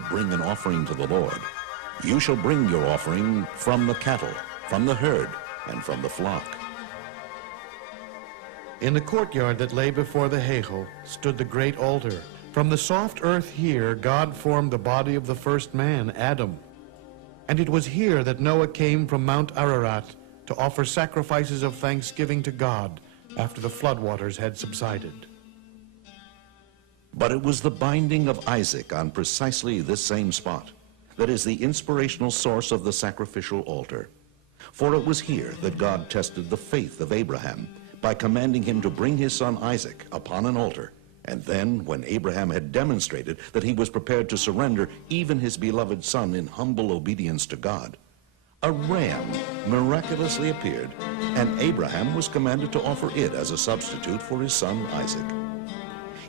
would bring an offering to the Lord, you shall bring your offering from the cattle, from the herd, and from the flock. In the courtyard that lay before the Heichal stood the great altar. From the soft earth here, God formed the body of the first man, Adam. And it was here that Noah came from Mount Ararat to offer sacrifices of thanksgiving to God after the floodwaters had subsided. But it was the binding of Isaac on precisely this same spot that is the inspirational source of the sacrificial altar. For it was here that God tested the faith of Abraham by commanding him to bring his son Isaac upon an altar. And then, when Abraham had demonstrated that he was prepared to surrender even his beloved son in humble obedience to God, a ram miraculously appeared, and Abraham was commanded to offer it as a substitute for his son Isaac.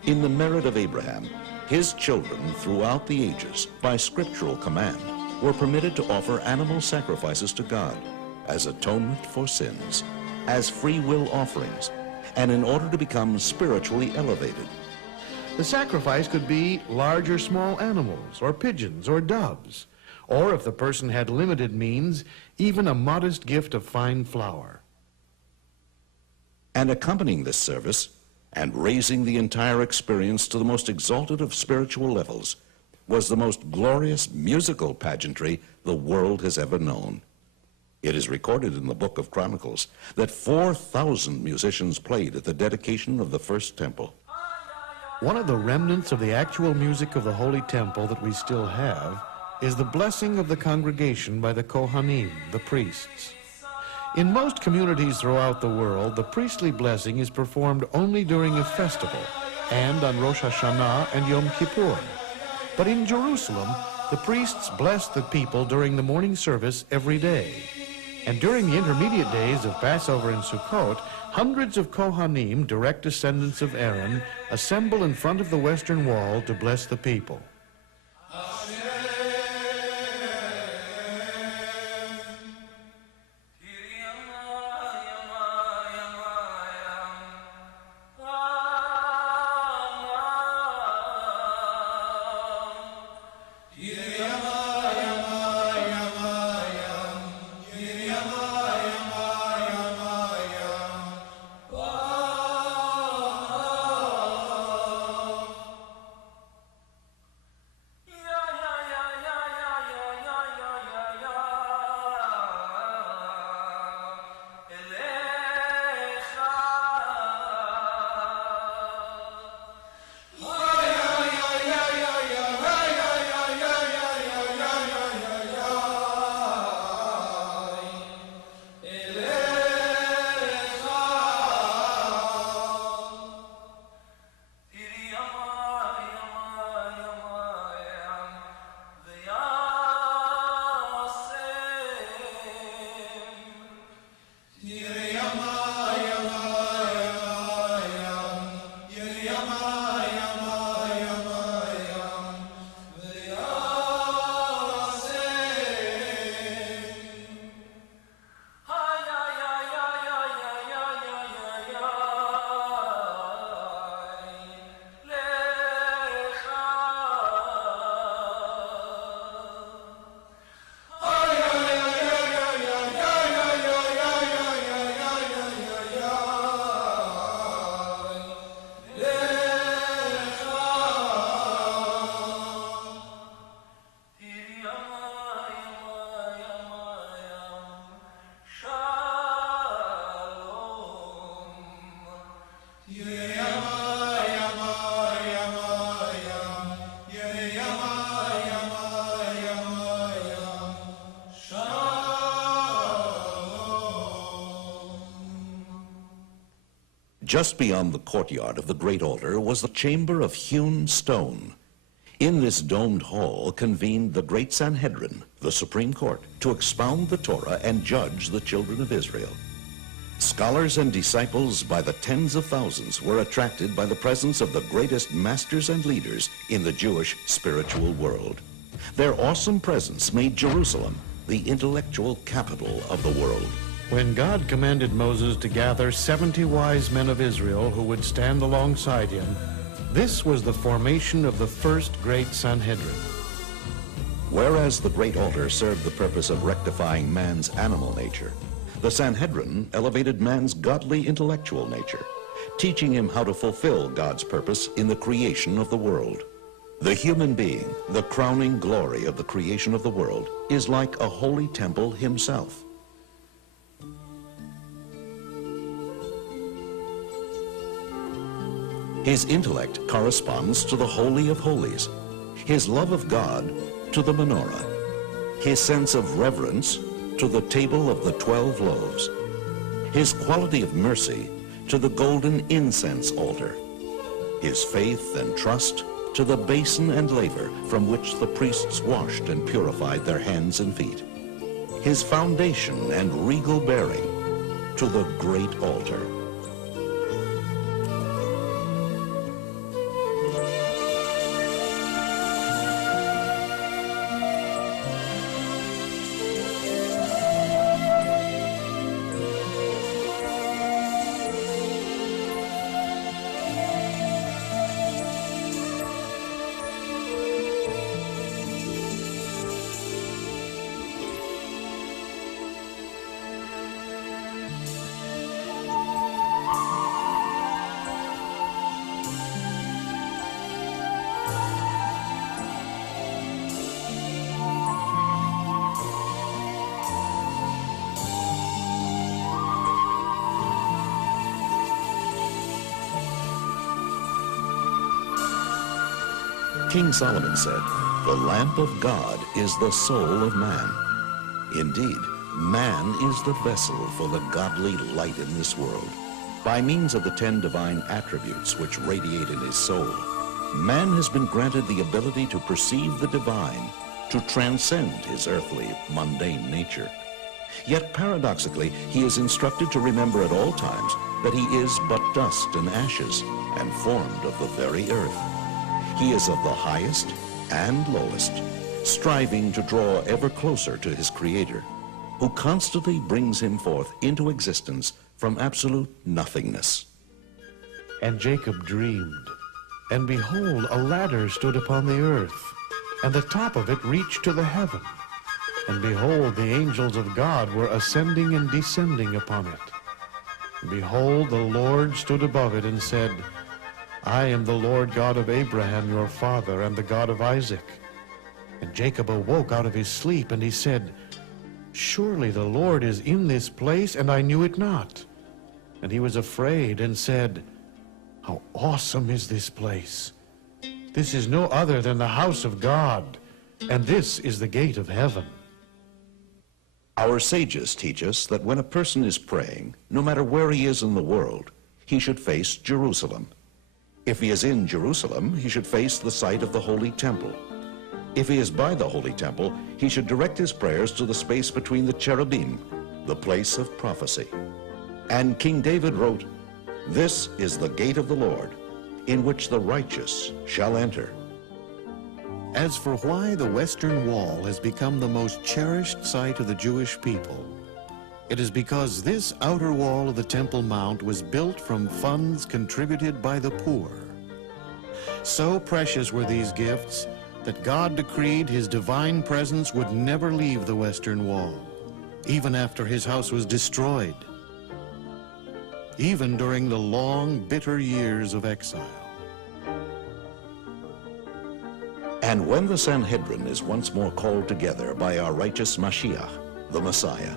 In the merit of Abraham, his children throughout the ages, by scriptural command, were permitted to offer animal sacrifices to God as atonement for sins, as free will offerings, and in order to become spiritually elevated. The sacrifice could be large or small animals, or pigeons, or doves, or if the person had limited means, even a modest gift of fine flour. And accompanying this service, and raising the entire experience to the most exalted of spiritual levels, was the most glorious musical pageantry the world has ever known. It is recorded in the book of Chronicles that 4,000 musicians played at the dedication of the first temple. One of the remnants of the actual music of the Holy Temple that we still have is the blessing of the congregation by the Kohanim, the priests. In most communities throughout the world, the priestly blessing is performed only during a festival and on Rosh Hashanah and Yom Kippur. But in Jerusalem, the priests bless the people during the morning service every day. And during the intermediate days of Passover and Sukkot, hundreds of Kohanim, direct descendants of Aaron, assemble in front of the western wall to bless the people. Just beyond the courtyard of the great altar was the chamber of hewn stone. In this domed hall convened the great Sanhedrin, the Supreme Court, to expound the Torah and judge the children of Israel. Scholars and disciples by the tens of thousands were attracted by the presence of the greatest masters and leaders in the Jewish spiritual world. Their awesome presence made Jerusalem the intellectual capital of the world. When God commanded Moses to gather 70 wise men of Israel who would stand alongside him, this was the formation of the first great Sanhedrin. Whereas the great altar served the purpose of rectifying man's animal nature, the Sanhedrin elevated man's godly intellectual nature, teaching him how to fulfill God's purpose in the creation of the world. The human being, the crowning glory of the creation of the world, is like a holy temple himself. His intellect corresponds to the Holy of Holies, his love of God to the menorah, his sense of reverence to the table of the 12 loaves, his quality of mercy to the golden incense altar, his faith and trust to the basin and laver from which the priests washed and purified their hands and feet, his foundation and regal bearing to the great altar. King Solomon said, "The lamp of God is the soul of man." Indeed, man is the vessel for the godly light in this world. By means of the 10 divine attributes which radiate in his soul, man has been granted the ability to perceive the divine, to transcend his earthly, mundane nature. Yet paradoxically, he is instructed to remember at all times that he is but dust and ashes, and formed of the very earth. He is of the highest and lowest, striving to draw ever closer to his Creator, who constantly brings him forth into existence from absolute nothingness. And Jacob dreamed, and behold, a ladder stood upon the earth, and the top of it reached to the heaven. And behold, the angels of God were ascending and descending upon it. And behold, the Lord stood above it and said, "I am the Lord God of Abraham your father, and the God of Isaac." And Jacob awoke out of his sleep, and he said, "Surely the Lord is in this place, and I knew it not." And he was afraid and said, "How awesome is this place! This is no other than the house of God, and this is the gate of heaven." Our sages teach us that when a person is praying, no matter where he is in the world, he should face Jerusalem. If he is in Jerusalem, he should face the site of the Holy Temple. If he is by the Holy Temple, he should direct his prayers to the space between the cherubim, the place of prophecy. And King David wrote, "This is the gate of the Lord, in which the righteous shall enter." As for why the Western Wall has become the most cherished site of the Jewish people, it is because this outer wall of the Temple Mount was built from funds contributed by the poor. So precious were these gifts that God decreed his divine presence would never leave the Western Wall, even after his house was destroyed, even during the long, bitter years of exile. And when the Sanhedrin is once more called together by our righteous Mashiach, the Messiah,